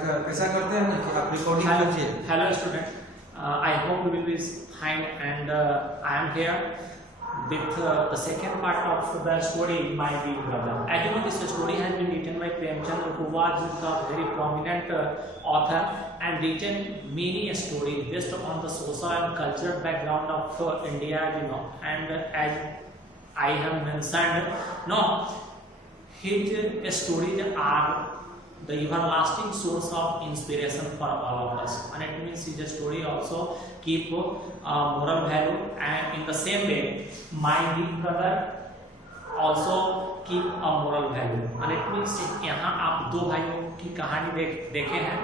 अच्छा कैसा करते हैं कि आप रिकॉर्डिंग कीजिए। Hello student, I hope you will be fine and I am here with the second part of the story My Big Brother. As you know, this story has been written by Premchand, who was a very prominent author and written many stories based on the social and cultural background of India, you know. And as I have mentioned, no, his stories are the everlasting source of inspiration for all of us, and it means his story also keep moral value, and in the same way My Big Brother also keep a moral value, and it means यहाँ आप दो भाइयों की कहानी देखे हैं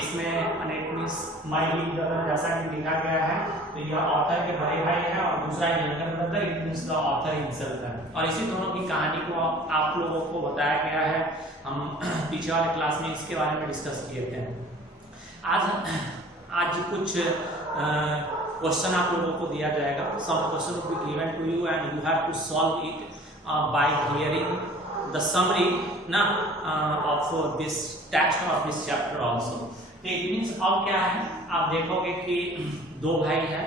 इसमें, and it means My Big Brother जैसा कि लिखा गया है तो यह ऑथर के बड़े भाई है और दूसरा younger brother, it means the author himself है, और इसी दोनों की कहानी को आप लोगों को बताया गया है। हम पीछे वाले क्लास में इसके बारे में डिस्कस किए थे। आज कुछ क्वेश्चन आप लोगों को दिया जाएगा। Some question will be given to you and you have to solve it by hearing the summary ना of this text of this chapter also. It means अब क्या है, आप देखोगे कि दो भाई हैं,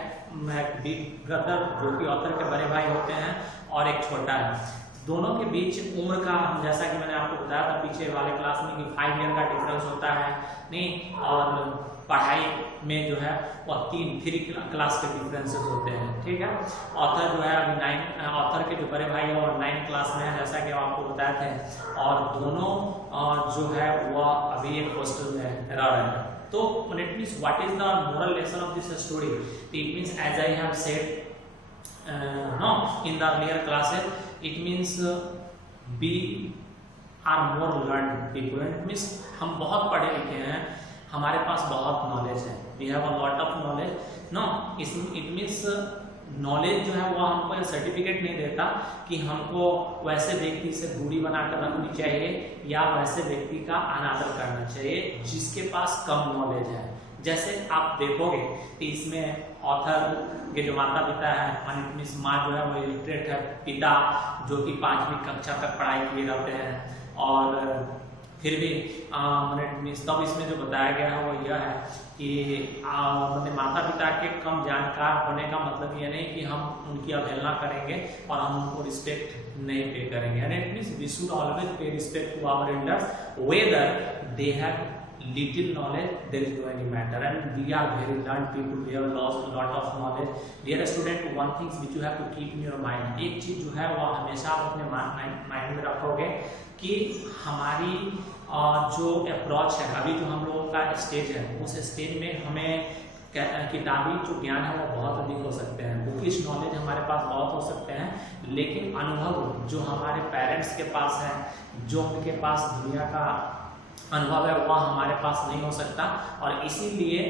बिग ब्रदर जो कि ऑथर के बड़े भाई होते हैं और एक छोटा है। दोनों के बीच उम्र का, जैसा कि मैंने आपको बताया था पीछे वाले क्लास में कि 5 ईयर का डिफरेंस होता है नहीं, और पढ़ाई में जो है वो 3 क्लास के डिफरेंसेस होते हैं, ठीक है। ऑथर जो है अभी 9, ऑथर के जो बड़े भाई है वो 9 क्लास में है, जैसा कि आपको बताया थे, और दोनों जो है वह अभी एक हॉस्टल में रह रहे हैं। तो it means what is the moral lesson of this story? It means as I have said no in the earlier classes, it means we are more learned people. It means हम बहुत पढ़े लिखे हैं, हमारे पास बहुत नॉलेज है, we have a lot of knowledge. No, it means knowledge जो है वो हमको सर्टिफिकेट नहीं देता कि हमको वैसे व्यक्ति से दूरी बनाकर रखनी चाहिए या वैसे व्यक्ति का अनादर करना चाहिए जिसके पास कम नॉलेज है। जैसे आप देखोगे कि इसमें ऑथर के जो माता पिता है, माँ जो है वो इलिटरेट है, पिता जो कि 5वीं कक्षा तक पढ़ाई किए रहते हैं, और फिर भी तब इसमें जो बताया गया है वो यह है कि माता पिता के कम जानकार होने का मतलब ये नहीं कि हम उनकी अवहेलना करेंगे और हम उनको रिस्पेक्ट नहीं पे करेंगे। And it means we should always pay respect to our elders whether they have little knowledge, there is no any matter, and we are very learned people, we have lost a lot of knowledge. Dear student, one thing which you have to keep in your mind, एक चीज जो है वो हमेशा आप अपने mind में रखोगे कि हमारी जो अप्रोच है, अभी जो हम लोगों का स्टेज है, उस स्टेज में हमें किताबी जो ज्ञान है वो बहुत अधिक हो सकते हैं, बुकिश नॉलेज हमारे पास बहुत हो सकते हैं, लेकिन अनुभव जो हमारे पेरेंट्स के पास है, जो उनके पास दुनिया का अनुभव है वह हमारे पास नहीं हो सकता, और इसीलिए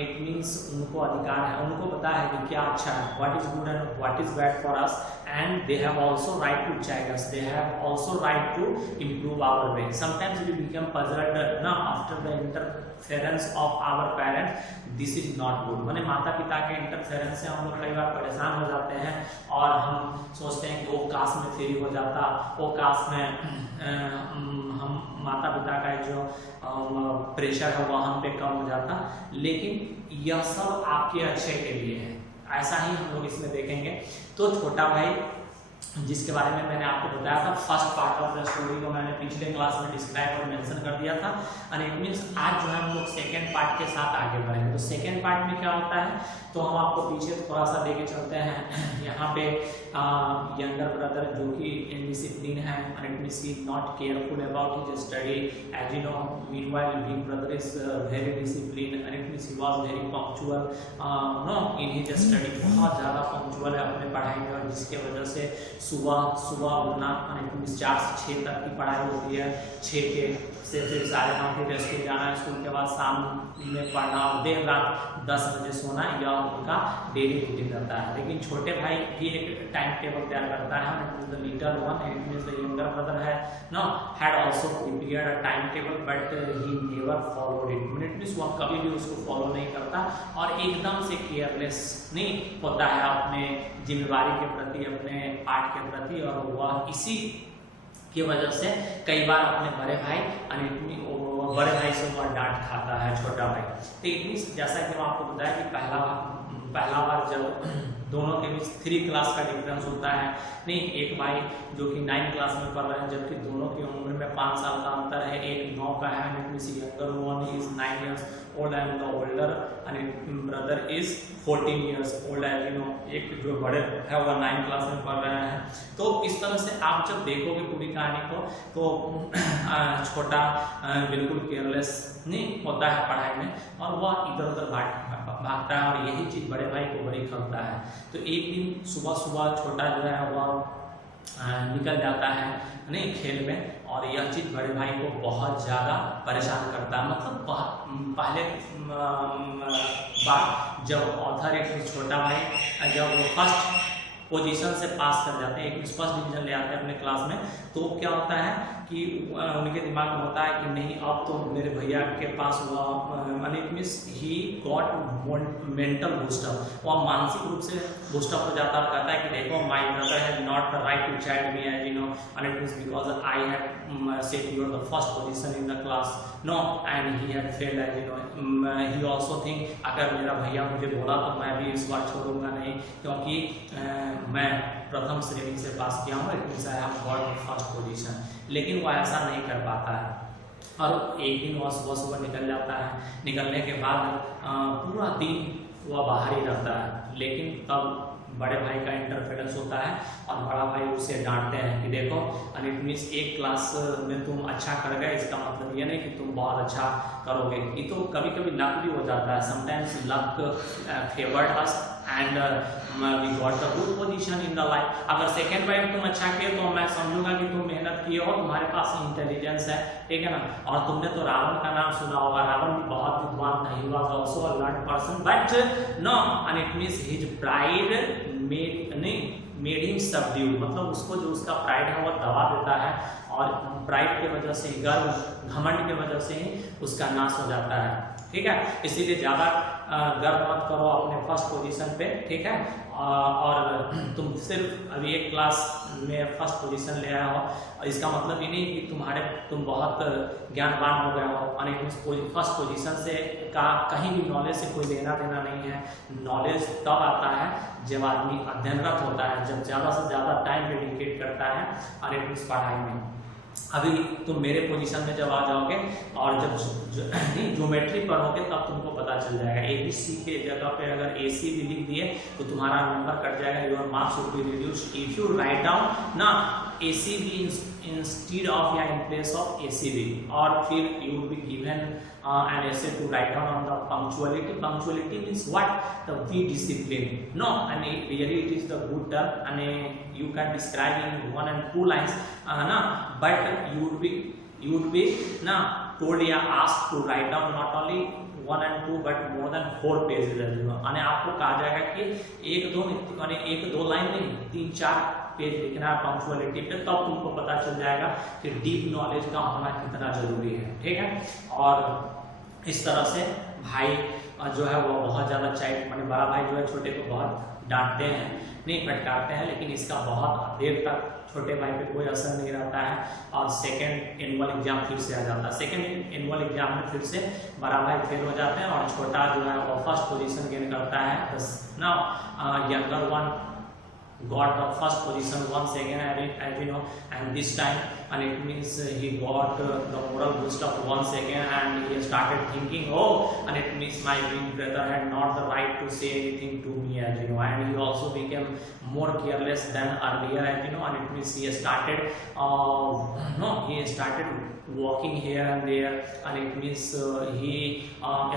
इट मीन्स उनको अधिकार है, उनको पता है कि क्या अच्छा है, what is good and what is bad for us, and they have also right to check us, they have also right to improve our way. Sometimes we become puzzled ना after the interference of our parents, this is not good. माने माता पिता के interference से हम लोग कई बार परेशान हो जाते हैं और हम सोचते हैं कि वो काश में फ्री हो जाता, वो काश में हम माता पिता का जो प्रेशर है वो हम पे कम हो जाता, लेकिन यह सब आपके अच्छे के लिए है, ऐसा ही हम लोग इसमें देखेंगे। तो छोटा भाई जिसके बारे में मैंने आपको बताया था, first part of the story को मैंने पिछले क्लास में डिस्क्राइब और मेंशन कर दिया था, और इट मींस आज जो है हम लोग सेकेंड पार्ट के साथ आगे बढ़ेंगे। तो सेकेंड पार्ट में क्या होता है, तो हम आपको पीछे थोड़ा सा लेके चलते हैं। यहाँ पे यंगर ब्रदर जो कि इनडिसिप्लिन है, and it means he is not careful about his study, as you know. Meanwhile big brother is very disciplined, and it means he was very punctual no in his study, बहुत ज़्यादा punctual है अपने पढ़ाई में, और जिसके वजह से सुबह उठना, and it means 4 से 6 तक की पढ़ाई होती है, 6 से फिर 9:30 बजे स्कूल जाना, स्कूल के बाद शाम में पढ़ना और देर रात 10 बजे सोना, यह उनका डेली रूटीन रहता है। लेकिन छोटे भाई भी एक टाइम टेबल तैयार करता है, the little one, it means the younger brother है no had also prepared a time table but he never followed it. It means वह कभी भी उसको फॉलो नहीं करता और एकदम से केयरलेस नहीं होता है अपने जिम्मेवारी के प्रति, अपने पाठ के प्रति, और वह इसी की वजह से कई बार अपने बड़े भाई बड़े भाई से वह डांट खाता है छोटा भाई। तो इट मीन्स जैसा कि मैं आपको बताया कि पहला बार जब दोनों के बीच 3 क्लास का डिफरेंस होता है, नहीं, एक भाई जो कि 9 क्लास में पढ़ रहे हैं जबकि दोनों की उम्र में 5 साल का अंतर है, एक 9 का है and it means younger one is 9 years old and the older and brother is 14 years old, as you know, एक जो बड़े है वो 9 क्लास में पढ़ रहे हैं। तो इस तरह से आप जब देखोगे पूरी कहानी को तो छोटा बिल्कुल केयरलेस नहीं होता है पढ़ाई में और वह इधर उधर भागता है और यही चीज़ बड़े भाई को बड़ी खलता है। तो एक दिन सुबह सुबह छोटा जो है वह निकल जाता है नहीं खेल में और यह चीज़ बड़े भाई को बहुत ज़्यादा परेशान करता है। मतलब पहले बार जब ऑथर एक छोटा भाई जब फर्स्ट पोजीशन से पास कर जाते हैं, एक फर्स्ट डिवीजन ले आते हैं अपने क्लास में, तो क्या होता है कि उनके दिमाग में होता है कि नहीं अब तो मेरे भैया के पास हुआ it means he got mental boost up, वह मानसिक रूप से बूस्टअप हो जाता है और कहता है कि देखो my brother has not the right to chat me as you know and it means because I had said you are the first position in the class no and he had failed as you know he also think अगर मेरा भैया मुझे बोला तो मैं भी इस बार छोड़ूंगा नहीं क्योंकि मैं प्रथम श्रेणी से पास किया हूँ, it means I have got first position. लेकिन वो ऐसा नहीं कर पाता है और एक दिन वह सुबह सुबह निकल जाता है, निकलने के बाद पूरा दिन वह बाहर ही रहता है। लेकिन तब बड़े भाई का इंटरफेरेंस होता है और बड़ा भाई उसे डांटते हैं कि देखो एंड इट मीन्स एक क्लास में तुम अच्छा कर गए इसका मतलब ये नहीं कि तुम बहुत अच्छा करोगे। ये तो कभी कभी लक भी हो जाता है, sometimes luck favoured us and we got the good position in the life. अगर सेकेंड बार तुम अच्छा किए तो मैं समझूंगा कि तुम मेहनत किए हो, तुम्हारे पास इंटेलिजेंस है, ठीक है ना। और तुमने तो रावण का नाम सुना होगा, रावण भी बहुत विद्वान था, he was also a learned person but no and it means his pride made him subdue, मतलब उसको जो उसका प्राइड है वो दबा देता है और प्राइड की वजह से गर्व घमंड की वजह से ही उसका नाश हो जाता है, ठीक है। इसीलिए ज़्यादा गर्व मत करो अपने फर्स्ट पोजीशन पे, ठीक है। और तुम सिर्फ अभी एक क्लास में फर्स्ट पोजीशन ले आए हो इसका मतलब ये नहीं कि तुम बहुत ज्ञानवान हो गए हो और फर्स्ट पोजीशन से का कहीं भी नॉलेज से कोई लेना देना नहीं है। नॉलेज तब आता है जब आदमी अध्ययनरत होता है, जब ज़्यादा से ज़्यादा टाइम डेडिकेट करता है और एक पढ़ाई में। अभी तुम मेरे पोजीशन में जब आ जाओगे और जब ज्योमेट्री पढ़ोगे तब तुमको पता चल जाएगा। ABC के जगह पे अगर AC भी लिख दिए तो तुम्हारा नंबर कट जाएगा, your marks would be reduced if you write down ना ACB इंस्टीड ऑफ या इन प्लेस ऑफ ACB, और फिर you would be given an essay to write down on the punctuality. Punctuality means what? The be discipline. No, and really it is the good term, and you can describe in 1 and 2 lines, but you would be told या asked to write down not only 1 and 2 but more than 4 pages as well. and आपको कहा जाएगा कि एक दो line नहीं 3-4 page लिखना है पंक्चुअलिटी पे, तब तुमको पता चल जाएगा कि डीप नॉलेज का होना कितना जरूरी है, ठीक है। और इस तरह से भाई जो है वो बहुत ज़्यादा चाइल्ड माने बड़ा भाई जो है छोटे को बहुत डांटते हैं, नहीं फटकारते हैं, लेकिन इसका बहुत देर तक छोटे भाई पे कोई असर नहीं रहता है और सेकेंड एनुअल एग्जाम फिर से आ जाता है। सेकेंड एनुअल एग्जाम में फिर से बड़ा भाई फेल हो जाते हैं और छोटा जो है वो फर्स्ट पोजीशन गेन करता है। Now younger one got the first position once again, as you know, and this time and it means he got the moral boost up once again and he started thinking, oh, and it means my big brother had not the right to say anything to me, as you know, and he also became more careless than earlier, as you know, and it means he started walking here and there, and it means he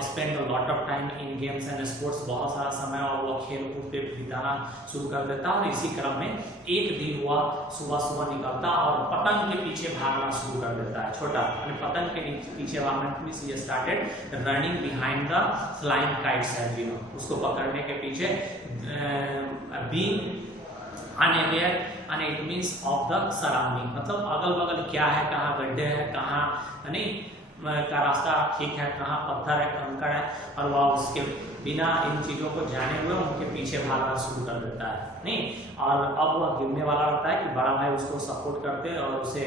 spent a lot of time in games and sports, बहुत सारा समय और वो खेल कूद पे बिताना शुरू कर देता और इसी क्रम में एक दिन हुआ सुबह सुबह निकलता और पतंग के पीछे भागना शुरू कर देता है छोटा, पतंग के पीछे भागना means he started running behind the flying kites, as you know, उसको पकड़ने के पीछे being unaware and it means of the surrounding, मतलब अगल बगल क्या है, कहाँ गड्ढे हैं, कहाँ नहीं का रास्ता ठीक है, कहाँ पत्थर है, कंकड़ है, और वह उसके बिना इन चीज़ों को जाने हुए उनके पीछे भागना शुरू कर देता है, नहीं। और अब वह गिरने वाला रहता है कि बड़ा भाई उसको सपोर्ट करते और उसे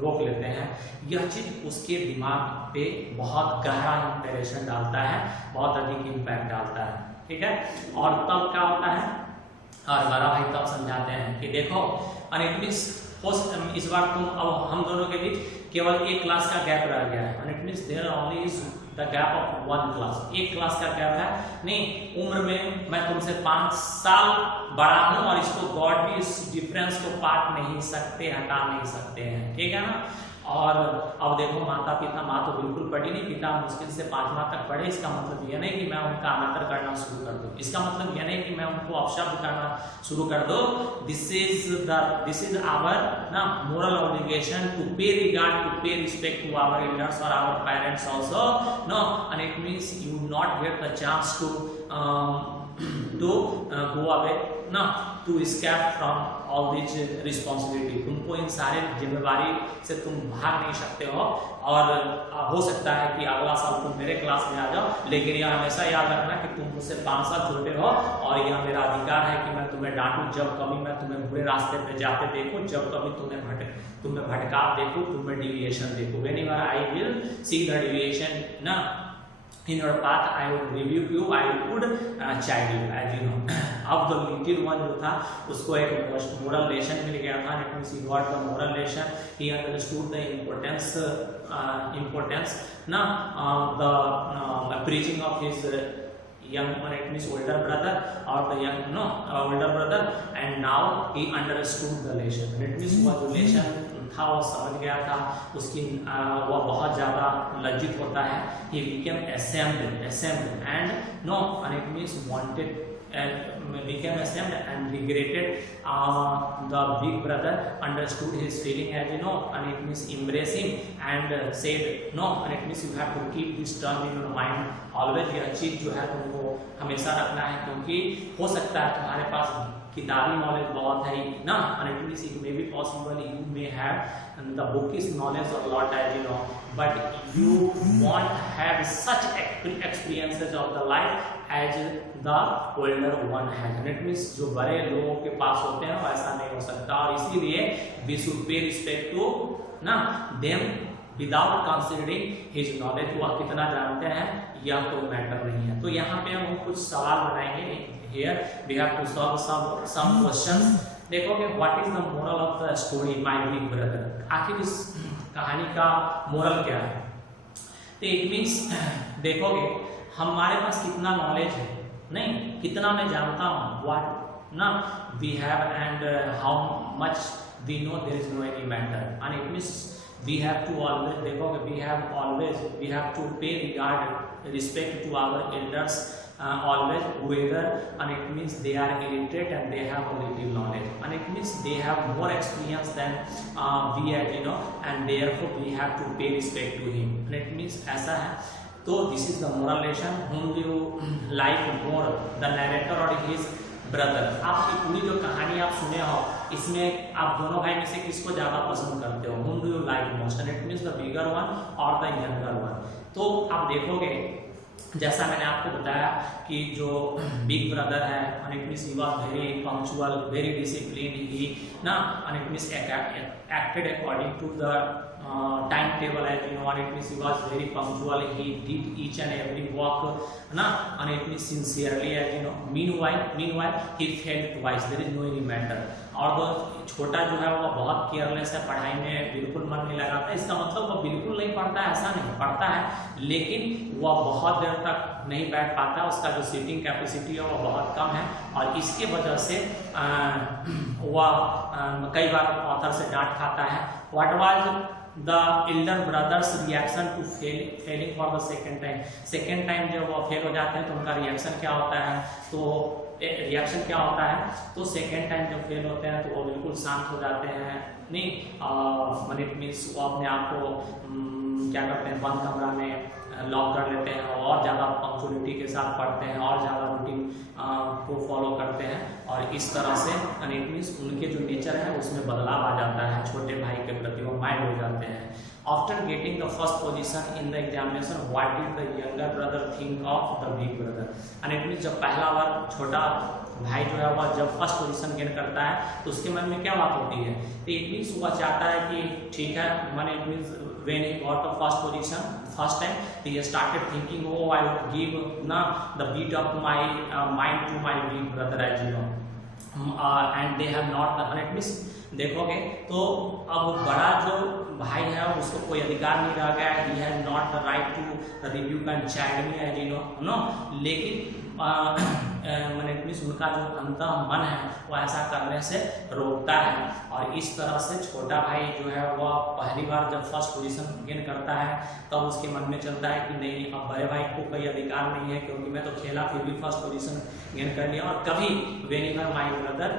रोक लेते हैं, यह चीज उसके दिमाग पे बहुत गहरा इंप्रेशन डालता है, बहुत अधिक इम्पैक्ट डालता है, ठीक है। और तब क्या होता है, और बड़ा भाई तब समझाते हैं कि देखो, और इट मीन्स इस बार तुम, अब हम दोनों के बीच केवल एक क्लास का गैप रह गया है, और it means there only is the gap of 1 class, एक क्लास का गैप है। नहीं, उम्र में मैं तुमसे 5 साल बड़ा हूं, और इसको गॉड भी इस डिफरेंस को काट नहीं सकते, हटा नहीं सकते हैं, ठीक है ना। और अब देखो, माता पिता, माँ तो बिल्कुल पढ़ी नहीं, पिता मुश्किल से 5वां तक पढ़े, इसका मतलब यह नहीं कि मैं उनका अनादर करना शुरू कर दूं, इसका मतलब यह नहीं कि मैं उनको अपशब्द करना शुरू कर दो। दिस इज आवर ना moral obligation to pay regard, to pay respect to our elders और our parents also, no, and it means you not get the chance to go away ना, to escape from all these responsibility, तुमको इन सारे जिम्मेवारी से तुम भाग नहीं सकते हो। और हो सकता है कि अगला साल तुम मेरे क्लास में आ जाओ, लेकिन यह हमेशा याद रखना कि तुम मुझसे 5 साल छोटे हो, और यह मेरा अधिकार है कि मैं तुम्हें डांटूं जब कभी मैं तुम्हें बुरे रास्ते पे जाते देखूं, जब कभी तुम्हें भटकाव देखूं, तुम्हें डिविएशन देखूं। Whenever I will see the deviation ना in your path, I would rebuke you, I would chide you, as you know। अब the little one जो था उसको एक moral lesson मिल गया था, it means he got the moral lesson, he understood the importance ना the preaching of his young one, it means older brother, or the older brother, and now he understood the lesson, it means वो जो lesson था वो समझ गया था, उसकी वो बहुत ज़्यादा लज्जित होता है। He became ashamed and no, and it means wanted and became ashamed and regretted। The big brother understood his feeling, as you know, and it means embrace him and said no, and it means you have to keep this term in your mind always। यह चीज़ जो है तुमको हमेशा रखना है, क्योंकि हो सकता है तुम्हारे पास किताबी नॉलेज बहुत है ना, and it means it may be possible you may have the bookish knowledge a lot, as you know, but you won't have such experiences of the life as the older one has, and it means जो बड़े लोगों के पास होते हैं वैसा नहीं हो सकता। और इसीलिए we should pay respect to ना them without considering his knowledge, वह कितना जानते हैं यह कोई मैटर नहीं है। तो यहाँ पे हम कुछ सवाल बनाएंगे। Here we have to solve some questions। देखोगे what is the moral of the story my big brother, आखिर इस कहानी का मोरल क्या है। तो it means देखोगे हमारे पास कितना नॉलेज है, नहीं कितना मैं जानता हूँ, what ना we have and how much we know, there is no any matter, and it means we have to always, देखोगे we have to pay regard, respect to our elders always, whether, and it means they are illiterate and they have a little knowledge, and it means they have more experience than we, as you know, and therefore we have to pay respect to him, and it means ऐसा है। तो this is the moral lesson। whom do you like more, the narrator or his brother? आपकी पूरी जो कहानी आप सुने हो, इसमें आप दोनों भाई में से किसको ज़्यादा पसंद करते हो? whom do you like most, and it means the bigger one or the younger one। तो आप देखोगे जैसा मैंने आपको बताया कि जो बिग ब्रदर है, and it means he was very punctual, very disciplined, he ना, and it means acted according to the timetable, as you know, and it means he was very punctual, he did each and every work ना, and it means sincerely, as you know। meanwhile he failed twice, there is no any matter। और वो छोटा जो है वो बहुत careless है, पढ़ाई में बिल्कुल मन नहीं लगाता। इसका मतलब वो बिल्कुल नहीं पढ़ता है ऐसा नहीं, पढ़ता है लेकिन वह बहुत देर तक नहीं बैठ पाता, उसका जो सीटिंग कैपेसिटी है वो बहुत कम है, और इसके वजह से वह कई बार ऑथर से डांट खाता है। What was the elder brother's reaction to failing for the second time जब वो फेल हो जाते हैं तो उनका रिएक्शन क्या होता है? तो सेकेंड टाइम जब फेल होते हैं तो वो बिल्कुल शांत हो जाते हैं, नहीं इट मीन्स वो अपने आप को क्या करते हैं, बंद कमरा में लॉक कर लेते हैं, और ज़्यादा पंक्चुअलिटी के साथ पढ़ते हैं, और ज़्यादा रूटीन को फॉलो करते हैं, और इस तरह से इट मीन्स उनके जो नेचर है उसमें बदलाव आ जाता है, छोटे भाई के प्रति वो माइंड हो जाते हैं। After getting the first position in the examination what did the younger brother think of the big brother, and it means जब पहला बार छोटा भाई जो है वह जब फर्स्ट पोजीशन गेन करता है तो उसके मन में क्या बात होती है, तो इट मीन्स वह चाहता है कि ठीक है, माने it means when he got the first position first time, he started thinking, oh I would give the beat of my mind to my big brother, as you know, and they have not done it. Means देखोगे तो अब बड़ा जो भाई है उसको कोई अधिकार नहीं रह गया है, he has not the right to rebuke and chide me, as you know, लेकिन मैंने उनका जो अंतः मन है वो ऐसा करने से रोकता है। और इस तरह से छोटा भाई जो है वह पहली बार जब फर्स्ट पोजीशन गेन करता है तब उसके मन में चलता है कि नहीं, अब बड़े भाई को कोई अधिकार नहीं है क्योंकि मैं तो खेला फिर भी फर्स्ट पोजीशन गेन कर लिया। और कभी whenever my brother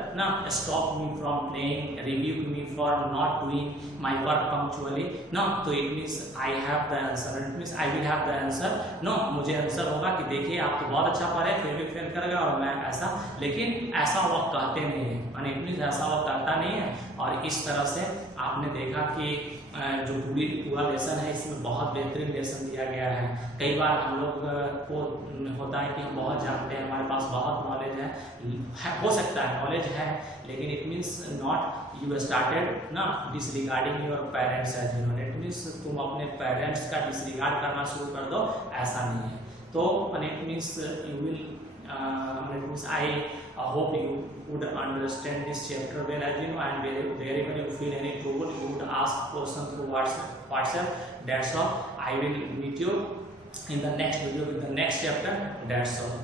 stop me from playing, rebuke me for not doing my work punctually, तो it means I have the answer, it means I will have the answer, मुझे answer होगा कि देखिए आप तो बहुत अच्छा पढ़े फिर भी फेल कर गए और मैं ऐसा, लेकिन ऐसा वो कहते नहीं है, माने इट मीन्स ऐसा वो कहता नहीं है। और इस तरह से आपने देखा कि जो पूरा लेसन है इसमें बहुत बेहतरीन लेसन दिया गया है। कई बार हम लोग को होता है कि हम बहुत जानते हैं, हमारे पास बहुत नॉलेज है, हो सकता है नॉलेज है, लेकिन it means not you started disregarding your parents, as you know, it means तुम अपने पेरेंट्स का डिसरिगार्ड करना शुरू कर दो, ऐसा नहीं है। तो it means you will it means I hope you would understand this chapter well, as you know, and wherever you feel any trouble you would ask question through WhatsApp. That's all. I will meet you in the next video with the next chapter. That's all.